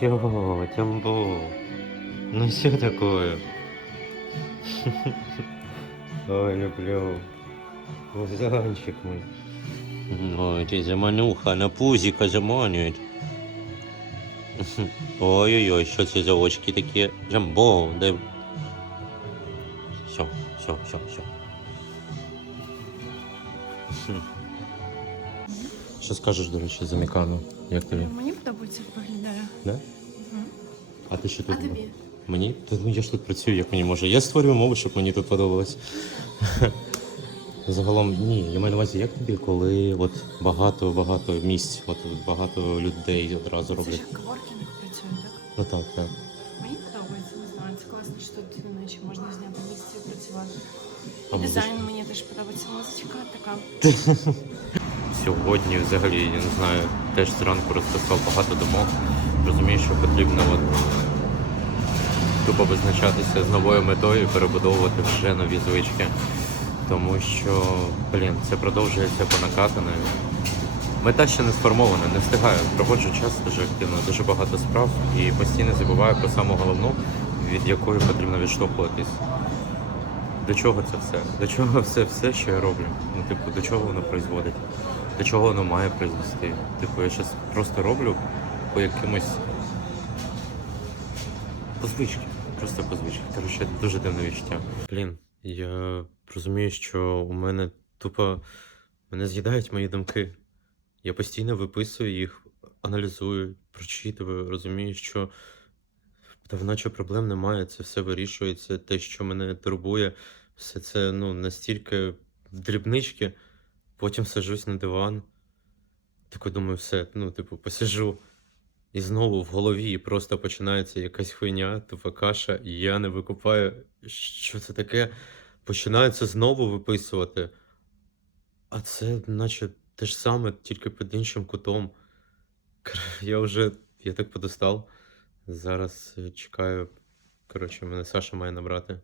Йо, Тямбо. Ну что такое? Ой, люблю. Музанчик мой. Ой, ты замануха, на пузика заманюють. Ой-ой-ой, що це за очки такі? Джамбо, дай. Все, все, все, все. Що скажеш, до речі, за Мікану? Як тобі? Мені подобається, як виглядає. Да? Мгм. А ти що А тут? тобі? Мені? Та ну я ж тут працюю, як мені може. Я створюю умови, щоб мені тут подобалось. Загалом, ні, я маю на увазі, як тобі, коли от багато-багато місць, от багато людей одразу Це роблять. ж як коворкінг працює, так? Ну так, так. Мені подобається, не знаю, це класно, що тут наче можна зняти місце і працювати. А І музичка? дизайн мені теж подобається. Музичка така. Сьогодні взагалі, я не знаю, теж зранку розписав багато думок. Розумію, що потрібно от тупо визначатися з новою метою і перебудовувати вже нові звички. Тому що, блін, це продовжується по накатаною. Мета ще не сформована, не встигаю. Проводжу час дуже активно, дуже багато справ і постійно забуваю про саму головну, від якої потрібно відштовхуватись. До чого це все? До чого все, все, що я роблю? Ну, типу, до чого воно призводить? До чого воно має призвести? Типу, я щось просто роблю по якимось по звички. Просто по звички. Коротше, дуже дивне відчуття. Блін, я розумію, що у мене тупо мене з'їдають мої думки. Я постійно виписую їх, аналізую, прочитую, розумію, що та проблем немає, це все вирішується. Те, що мене турбує, все це ну, настільки дрібнички. Потім сажусь на диван. Тако думаю, все, ну, типу, посижу. І знову в голові просто починається якась хуйня, тупа каша, і я не викупаю, що це таке. Починаються знову виписувати. А це, наче те ж саме, тільки під іншим кутом. Я вже, я так подостав. Зараз е, чекаю. Коротше, мене Саша має набрати.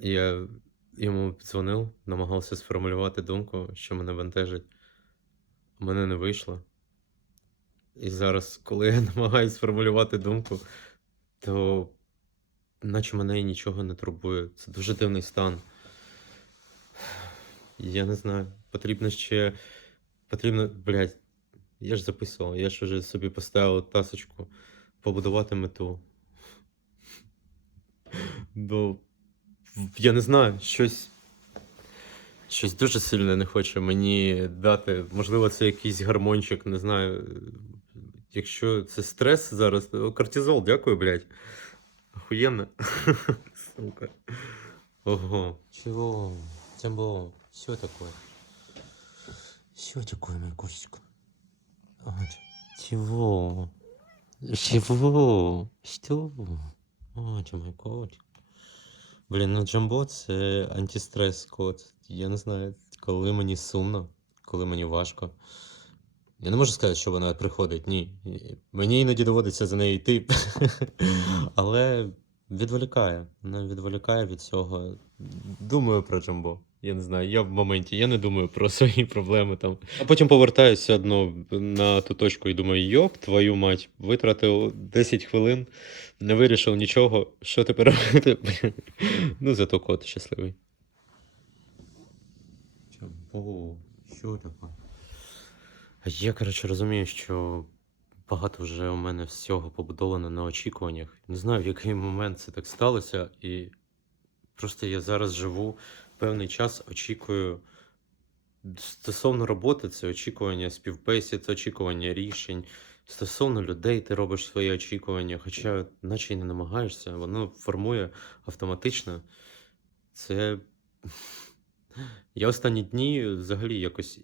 Я йому дзвонив, намагався сформулювати думку, що мене бентежить. Мене не вийшло. І зараз, коли я намагаюся сформулювати думку, то наче мене нічого не турбує. Це дуже дивний стан. Я не знаю. Потрібно ще. Потрібно. Блядь, я ж записував, я ж вже собі поставив тасочку побудувати мету. Бо я не знаю, щось. Щось дуже сильно не хоче мені дати. Можливо, це якийсь гармончик, не знаю. Якщо це стрес зараз, кортизол, дякую, блядь. Охуєнно. Сука. Ого. Чего? Тямбо, що такое? Що такое, моя кошечка? Чего? Чего? Що? О, ти мой котик. Блін, ну Джамбо це антистрес код. Я не знаю, коли мені сумно, коли мені важко. Я не можу сказати, що вона приходить, ні. Мені іноді доводиться за нею йти. Але відволікає. Вона відволікає від цього. Думаю про Джамбо. Я не знаю, я в моменті, я не думаю про свої проблеми там. А потім повертаюся одно на ту точку і думаю, йоп, твою мать, витратив 10 хвилин, не вирішив нічого. Що тепер робити? ну, зато кот щасливий. Джамбо, що таке? Я, коротше, розумію, що багато вже у мене всього побудовано на очікуваннях. Не знаю, в який момент це так сталося, і просто я зараз живу певний час, очікую. Стосовно роботи, це очікування співбесід, це очікування рішень. Стосовно людей, ти робиш свої очікування, хоча наче й не намагаєшся, воно формує автоматично. Це. Я останні дні взагалі якось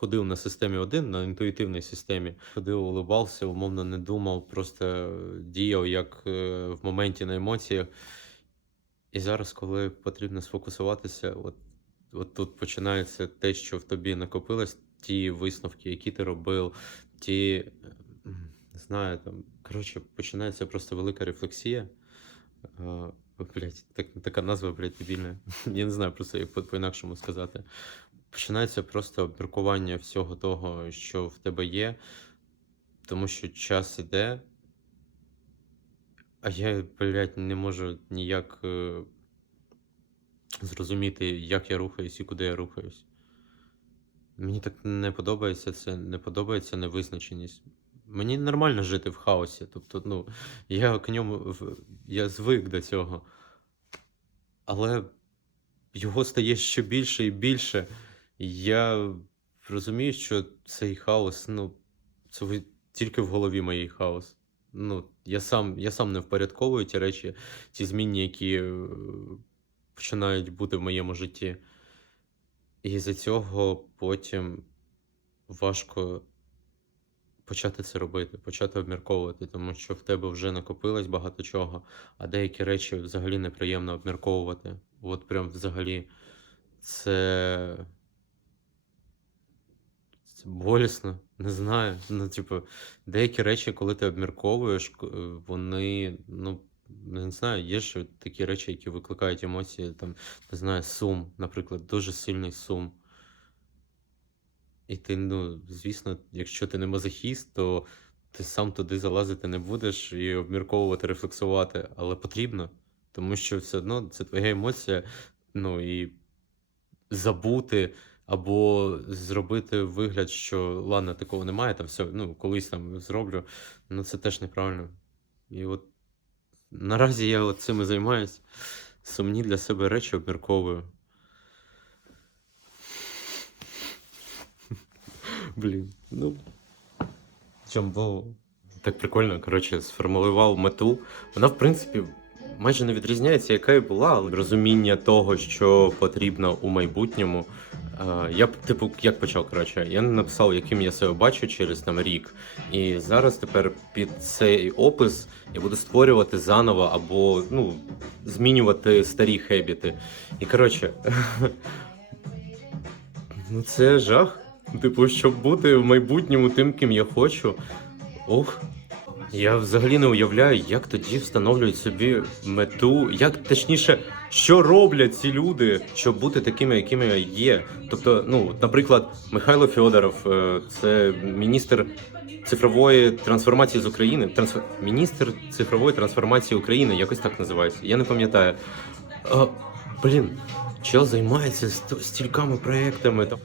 ходив на системі 1, на інтуїтивній системі. Ходив, улибався, умовно не думав, просто діяв як е, в моменті на емоціях. І зараз, коли потрібно сфокусуватися, от, от тут починається те, що в тобі накопилось, ті висновки, які ти робив, ті, е, не знаю, там, коротше, починається просто велика рефлексія. Е, Блять, так, така назва, блядь, дебільна. Я не знаю просто як по-інакшому сказати. Починається просто обміркування всього того, що в тебе є. тому що час іде, а я, блядь, не можу ніяк е, зрозуміти, як я рухаюсь і куди я рухаюсь. Мені так не подобається це, не подобається невизначеність. Мені нормально жити в хаосі. Тобто, ну, я к ньому я звик до цього. Але його стає ще більше і більше. Я розумію, що цей хаос, ну, це тільки в голові моїй хаос. Ну, я сам, я сам не впорядковую ті речі, ті зміни, які е, починають бути в моєму житті. І з-за цього потім важко почати це робити, почати обмірковувати, тому що в тебе вже накопилось багато чого, а деякі речі взагалі неприємно обмірковувати. От прям взагалі це. Це болісно, не знаю. Ну, типу, деякі речі, коли ти обмірковуєш, е, вони, ну, не знаю, є ж такі речі, які викликають емоції, там, не знаю, сум, наприклад, дуже сильний сум. І ти, ну, звісно, якщо ти не мазохіст, то ти сам туди залазити не будеш і обмірковувати, рефлексувати, але потрібно, тому що все одно це твоя емоція, ну і забути або зробити вигляд, що ладно, такого немає, там все, ну, колись там зроблю, ну це теж неправильно. І от наразі я от цим і займаюсь. Сумні для себе речі обмірковую. Блін, ну. Джамбо. Так прикольно, коротше, сформулював мету. Вона, в принципі, майже не відрізняється, яка і була, але розуміння того, що потрібно у майбутньому. Е, Я типу, як почав, коротше, я написав, яким я себе бачу через там рік. І зараз тепер під цей опис я буду створювати заново або ну, змінювати старі хебіти. І коротше, ну це жах. Типу, щоб бути в майбутньому тим, ким я хочу. Ох. Я взагалі не уявляю, як тоді встановлюють собі мету, як точніше, що роблять ці люди, щоб бути такими, якими є. Тобто, ну, наприклад, Михайло Федоров, е, це міністр цифрової трансформації з України. Трансфер... Міністр цифрової трансформації України, якось так називається. Я не пам'ятаю. А, блін, чел займається ст- стільками проектами. Там.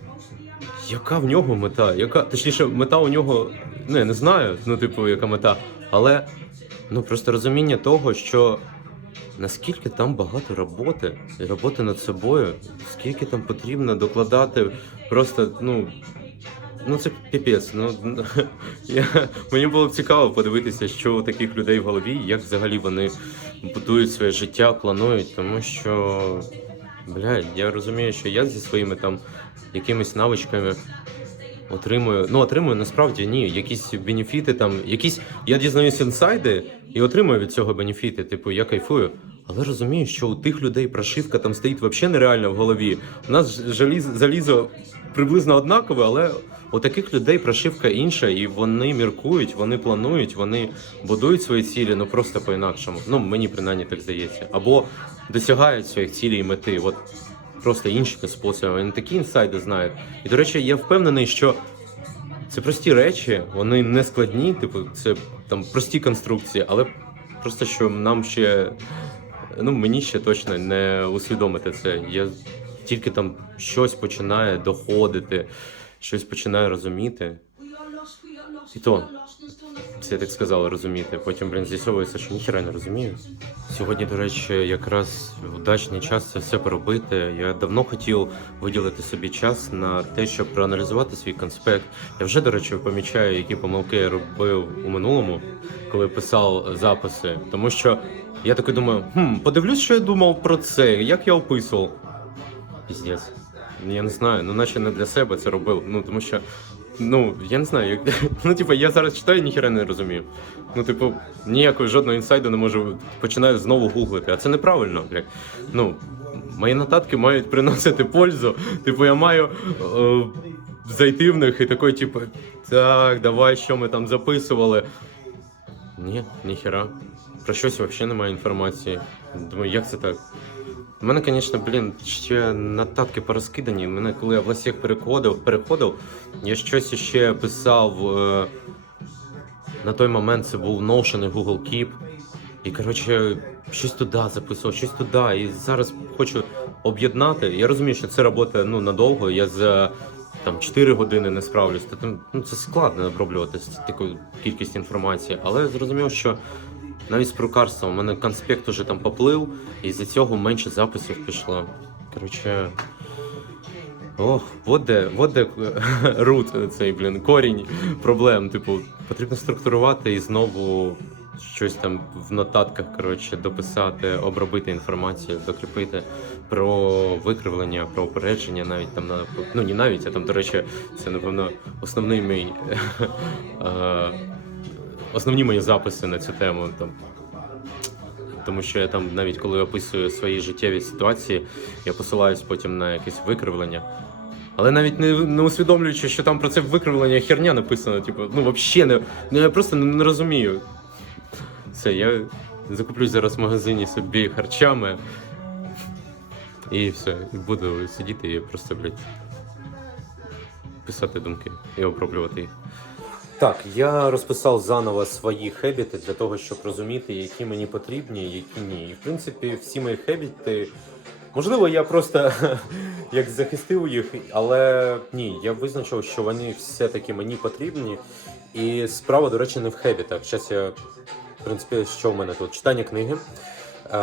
Яка в нього мета? Яка, точніше, мета у нього, ну я не знаю, ну, типу, яка мета. Але ну просто розуміння того, що наскільки там багато роботи, і роботи над собою, скільки там потрібно докладати, просто, ну. Ну, це піпець. Ну, я, мені було б цікаво подивитися, що у таких людей в голові, як взагалі вони будують своє життя, планують, тому що, блядь, я розумію, що я зі своїми там якимись навичками отримую. Ну, отримую насправді ні. Якісь бенефіти там, якісь. Я дізнаюсь інсайди і отримую від цього бенефіти. Типу, я кайфую. Але розумію, що у тих людей прошивка там стоїть взагалі нереально в голові. У нас залізо приблизно однакове, але у таких людей прошивка інша, і вони міркують, вони планують, вони будують свої цілі, ну просто по-інакшому. Ну, мені принаймні так здається. Або досягають своїх цілей і мети. От просто іншими способами. Вони такі інсайди знають. І, до речі, я впевнений, що це прості речі, вони не складні, типу, це там прості конструкції, але просто що нам ще, ну мені ще точно не усвідомити це. Я тільки там щось починає доходити, щось починаю розуміти. І то, я так сказала, розуміти. Потім, блін, з'ясовується, що ніхіра не розумію. Сьогодні, до речі, якраз удачний час це все поробити. Я давно хотів виділити собі час на те, щоб проаналізувати свій конспект. Я вже, до речі, помічаю, які помилки я робив у минулому, коли писав записи. Тому що я такий думаю, хм, подивлюсь, що я думав про це, як я описував. Піздець. Я не знаю, ну наче не для себе це робив. Ну тому що, ну я не знаю, як ну типу, я зараз читаю, ніхіра не розумію. Ну, типу, ніякого жодного інсайду не можу. Починаю знову гуглити, а це неправильно, блядь. Ну, мої нотатки мають приносити пользу. Типу, я маю е, зайти в них і такий, типу, так, давай, що ми там записували. Ні, ніхіра. Про щось взагалі немає інформації. Думаю, як це так? У мене, звісно, блін, ще нотатки порозкидані. Мене, коли я в ласях переходив, переходив, я щось ще писав. Е... На той момент це був Notion і Google Keep. І коротше, щось туди записував, щось туди. І зараз хочу об'єднати. Я розумію, що це робота ну, надовго. Я за там 4 години не справлюсь. Та ну, це складно оброблювати таку кількість інформації. Але я зрозумів, що навіть з прокарством у мене конспект уже там поплив, і з-за цього менше записів пішло. Коротше. Ох, от де, от де рут цей, блін, корінь проблем. Типу, потрібно структурувати і знову щось там в нотатках, коротше, дописати, обробити інформацію, докріпити про викривлення, про опередження, навіть там на ну не навіть, а там, до речі, це напевно основний мій е, основні мої записи на цю тему. Там. Тому що я там навіть коли описую свої життєві ситуації, я посилаюсь потім на якесь викривлення. Але навіть не, не усвідомлюючи, що там про це викривлення херня написано, типу, ну взагалі не. Ну я просто не, не розумію. Все, я закуплюсь зараз в магазині собі харчами. І все, і буду сидіти і просто, блядь, писати думки і оброблювати їх. Так, я розписав заново свої хебіти для того, щоб розуміти, які мені потрібні, які ні. І в принципі, всі мої хебіти. Можливо, я просто як захистив їх, але ні, я визначив, що вони все-таки мені потрібні. І справа, до речі, не в хебітах. Зараз я, в принципі, що в мене тут? Читання книги. Е,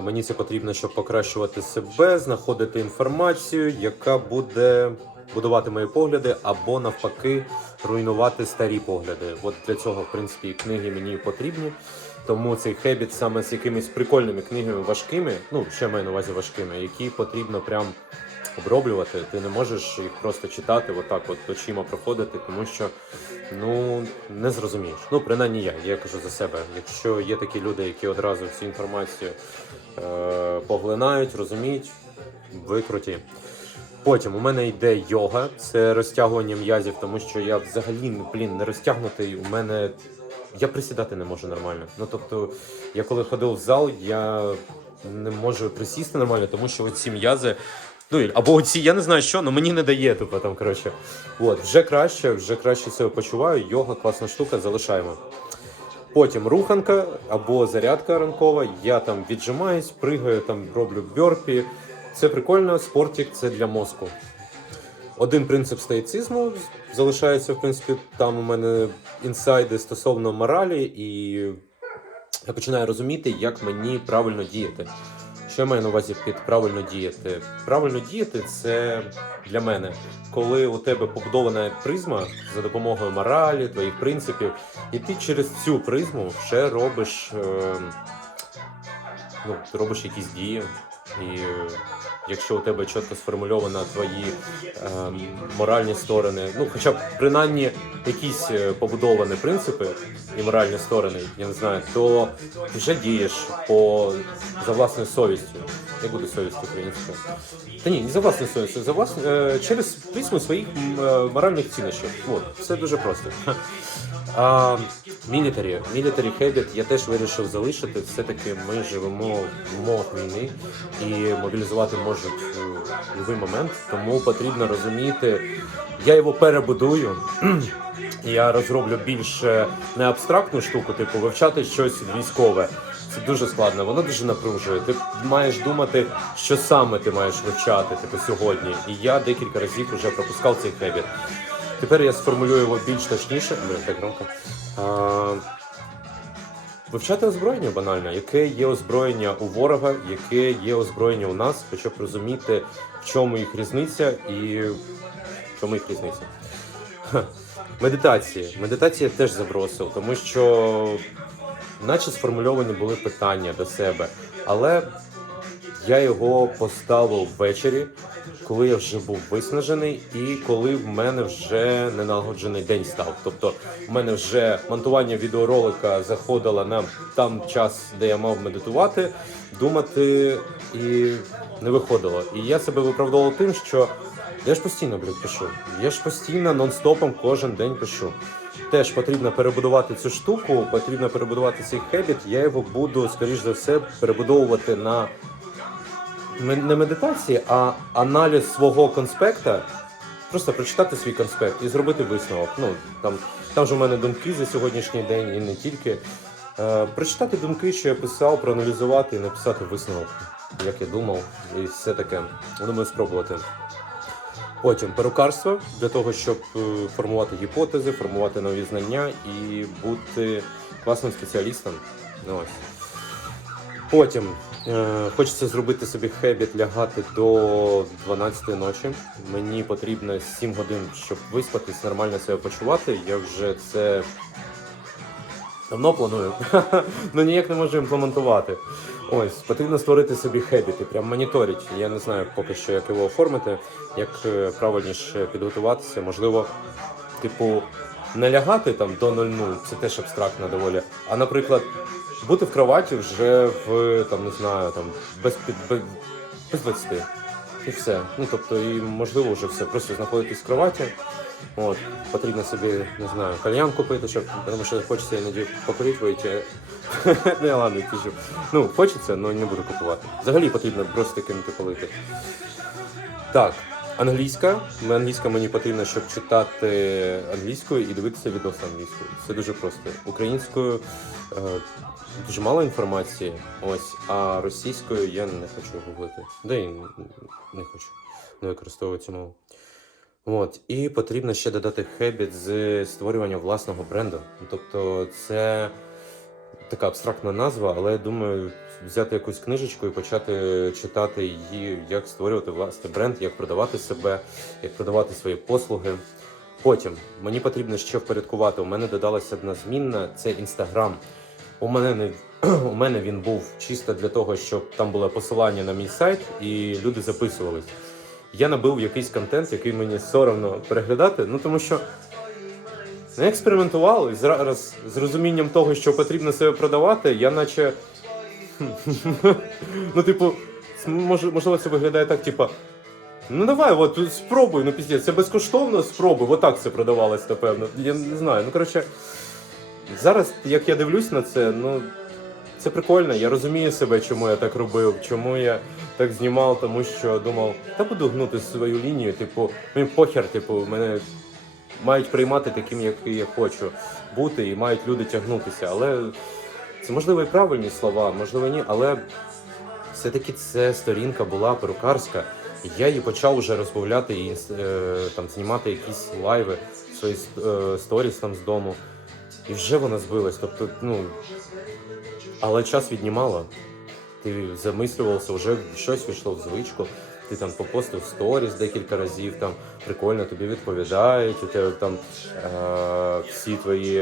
мені це потрібно, щоб покращувати себе, знаходити інформацію, яка буде будувати мої погляди, або навпаки руйнувати старі погляди. От для цього, в принципі, книги мені потрібні. Тому цей хебіт саме з якимись прикольними книгами важкими, ну ще маю на увазі важкими, які потрібно прям оброблювати. Ти не можеш їх просто читати, отак, от очима проходити, тому що ну не зрозумієш. Ну, принаймні я, я кажу за себе. Якщо є такі люди, які одразу всю інформацію е, поглинають, розуміють, ви круті. Потім у мене йде йога, це розтягування м'язів, тому що я взагалі ну, блін, не розтягнутий. У мене я присідати не можу нормально. Ну тобто, я коли ходив в зал, я не можу присісти нормально, тому що оці м'язи. Ну або оці, я не знаю що, але мені не дає, типу, там, коротше. От, вже краще, вже краще себе почуваю. Йога класна штука, залишаємо. Потім руханка або зарядка ранкова. Я там віджимаюсь, пригаю, там роблю бьорпі. Це прикольно, спортик це для мозку. Один принцип стоїцизму залишається, в принципі, там у мене інсайди стосовно моралі, і я починаю розуміти, як мені правильно діяти. Що я маю на увазі під правильно діяти? Правильно діяти це для мене, коли у тебе побудована призма за допомогою моралі, твоїх принципів, і ти через цю призму ще робиш, е, ну, ти робиш якісь дії. І е, якщо у тебе чітко сформульовано твої е, моральні сторони, ну хоча б принаймні якісь е, побудовані принципи і моральні сторони, я не знаю, то ти вже дієш по за власною совістю. Як буде совість українською? Та ні, не за власною совістю, за влас... е, через призму своїх моральних цінностей. От, все дуже просто. Мілітарі, мілітарі хебіт я теж вирішив залишити. Все-таки ми живемо в умовах війни і мобілізувати можуть в будь-який момент. Тому потрібно розуміти, я його перебудую. Я розроблю більш е, не абстрактну штуку, типу вивчати щось військове. Це дуже складно, воно дуже напружує. Ти маєш думати, що саме ти маєш вивчати, типу сьогодні. І я декілька разів вже пропускав цей хебіт. Тепер я сформулюю його більш точніше. Блин, так громко. А, вивчати озброєння банально, яке є озброєння у ворога, яке є озброєння у нас, щоб розуміти, в чому їх різниця і в чому їх різниця. Ха. Медитації. Медитації я теж забросив, тому що, наче сформульовані були питання до себе, але я його поставив ввечері, коли я вже був виснажений, і коли в мене вже неналагоджений день став. Тобто, в мене вже монтування відеоролика заходило на там час, де я мав медитувати, думати і не виходило. І я себе виправдовував тим, що я ж постійно, блядь, пишу. Я ж постійно нон-стопом кожен день пишу. Теж потрібно перебудувати цю штуку, потрібно перебудувати цей хебіт. Я його буду, скоріш за все, перебудовувати на не медитації, а аналіз свого конспекта. Просто прочитати свій конспект і зробити висновок. Ну там, Там же у мене думки за сьогоднішній день і не тільки. Е, прочитати думки, що я писав, проаналізувати і написати висновок, як я думав, і все таке. Думаю, спробувати. Потім перукарство для того, щоб е, формувати гіпотези, формувати нові знання і бути класним спеціалістом. Ну, ось. Потім хочеться зробити собі хебіт лягати до 12 ночі. Мені потрібно 7 годин, щоб виспатись, нормально себе почувати. Я вже це давно планую, але ніяк не можу імплементувати. Ось, потрібно створити собі хебіти, прям моніторить. Я не знаю поки що, як його оформити, як е, правильніше підготуватися. Можливо, типу, не лягати там до 00, це теж абстрактно доволі. А наприклад, бути в кроваті вже в там не знаю, там без під без, без 20. І все. Ну тобто, і можливо вже все. Просто знаходитись в кроваті. От, потрібно собі, не знаю, кальян купити, щоб, тому що хочеться іноді покурити вийти. Не, ладно, піжу. Ну, хочеться, але не буду купувати. Взагалі потрібно просто кинути палити. Так, англійська. Англійська мені потрібно, щоб читати англійською і дивитися відоси англійською. Це дуже просто. Українською е, дуже мало інформації, ось, а російською я не хочу гуглити. Да і не хочу не використовувати цю мову. От, і потрібно ще додати хебіт з створювання власного бренду. Тобто це така абстрактна назва, але я думаю, взяти якусь книжечку і почати читати її, як створювати власний бренд, як продавати себе, як продавати свої послуги. Потім мені потрібно ще впорядкувати. У мене додалася одна змінна це інстаграм. У мене не у мене він був чисто для того, щоб там було посилання на мій сайт, і люди записувались. Я набив якийсь контент, який мені соромно переглядати, ну тому що не експериментував і зараз з розумінням того, що потрібно себе продавати, я наче. ну, типу, може, можливо, це виглядає так, типу. Ну давай, от спробуй, ну піздець, це безкоштовно, спробуй. Отак це продавалось, напевно. Я не знаю. Ну коротше, зараз, як я дивлюсь на це, ну це прикольно. Я розумію себе, чому я так робив, чому я так знімав, тому що думав, та буду гнути свою лінію, типу, мені похер, типу, мене мають приймати таким, який я хочу бути, і мають люди тягнутися. Але це можливо і правильні слова, можливо, ні, але все-таки це сторінка була перукарська. Я її почав вже розмовляти і е, там знімати якісь лайви, свої е, сторіс там з дому. І вже вона збилась. Тобто, ну. Але час віднімало. Ти замислювався, вже щось війшло в звичку. Ти там попостив сторіс декілька разів, там прикольно тобі відповідають, у тебе там е- всі твої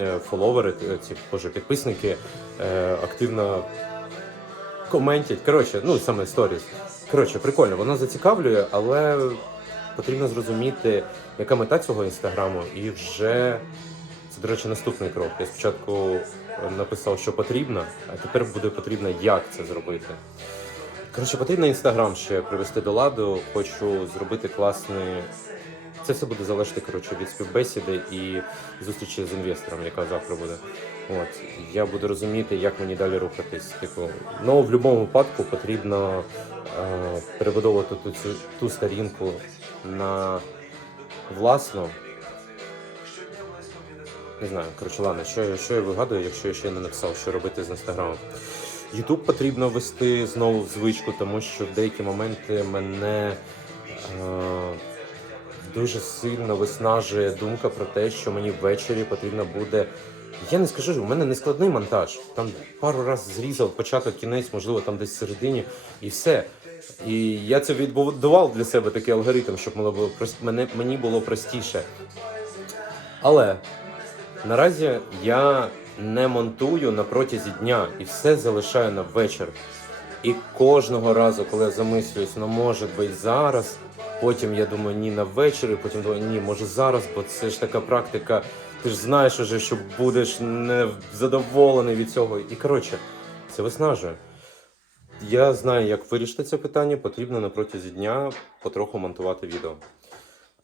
е, фоловери, е, ці боже, підписники е- активно коментять. Коротше, ну саме сторіс. Коротше, прикольно, воно зацікавлює, але потрібно зрозуміти, яка мета цього інстаграму, і вже це, до речі, наступний крок. Я спочатку написав, що потрібно, а тепер буде потрібно, як це зробити. Коротше, потрібно інстаграм ще привести до ладу. Хочу зробити класний. Це все буде залежати коротше, від співбесіди і зустрічі з інвестором, яка завтра буде. От я буду розуміти, як мені далі рухатись. Типу, ну в будь-якому випадку потрібно е, перебудовувати ту, цю, ту сторінку на власну. Не знаю, коротше, ладно, що, що я вигадую, якщо я ще не написав, що робити з інстаграмом. Ютуб потрібно вести знову в звичку, тому що в деякі моменти мене е, дуже сильно виснажує думка про те, що мені ввечері потрібно буде. Я не скажу, у мене не складний монтаж. Там пару разів зрізав початок, кінець, можливо, там десь всередині, і все. І я це відбудував для себе такий алгоритм, щоб було мені було простіше. Але наразі я не монтую на протязі дня і все залишаю на вечір. І кожного разу, коли я замислююсь, ну може би зараз, потім я думаю, ні на вечір, і потім думаю, ні, може зараз, бо це ж така практика. Ти ж знаєш уже, що будеш не задоволений від цього. І коротше, це виснажує. Я знаю, як вирішити це питання. Потрібно на протязі дня потроху монтувати відео.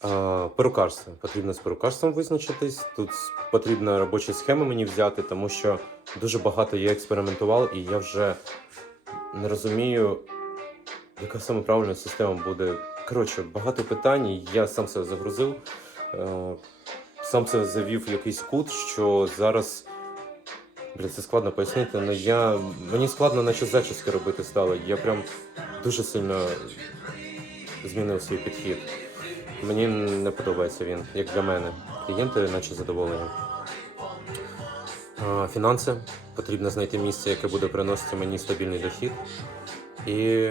А, перукарство. Потрібно з перукарством визначитись. Тут потрібно робочі схеми мені взяти, тому що дуже багато я експериментував, і я вже не розумію, яка саме правильна система буде. Коротше, багато питань, я сам себе загрузив. Е, сам це завів в якийсь кут, що зараз. Блін, це складно пояснити, але я. Мені складно наче зачіски робити стало. Я прям дуже сильно змінив свій підхід. Мені не подобається він, як для мене. Клієнти наче задоволені. Фінанси. Потрібно знайти місце, яке буде приносити мені стабільний дохід. І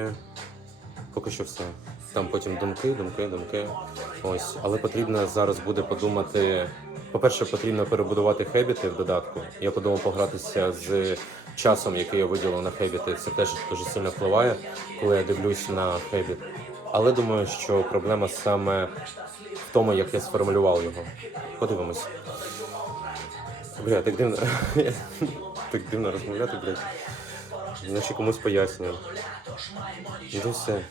поки що все. Там потім думки, думки, думки. Ось. Але потрібно зараз буде подумати. По-перше, потрібно перебудувати хебіти в додатку. Я подумав погратися з часом, який я виділив на хебіти. Це теж дуже сильно впливає, коли я дивлюсь на хебіт. Але думаю, що проблема саме в тому, як я сформулював його. Подивимось. Бля, так дивно. так дивно розмовляти, блядь. Наче комусь пояснюю. І все.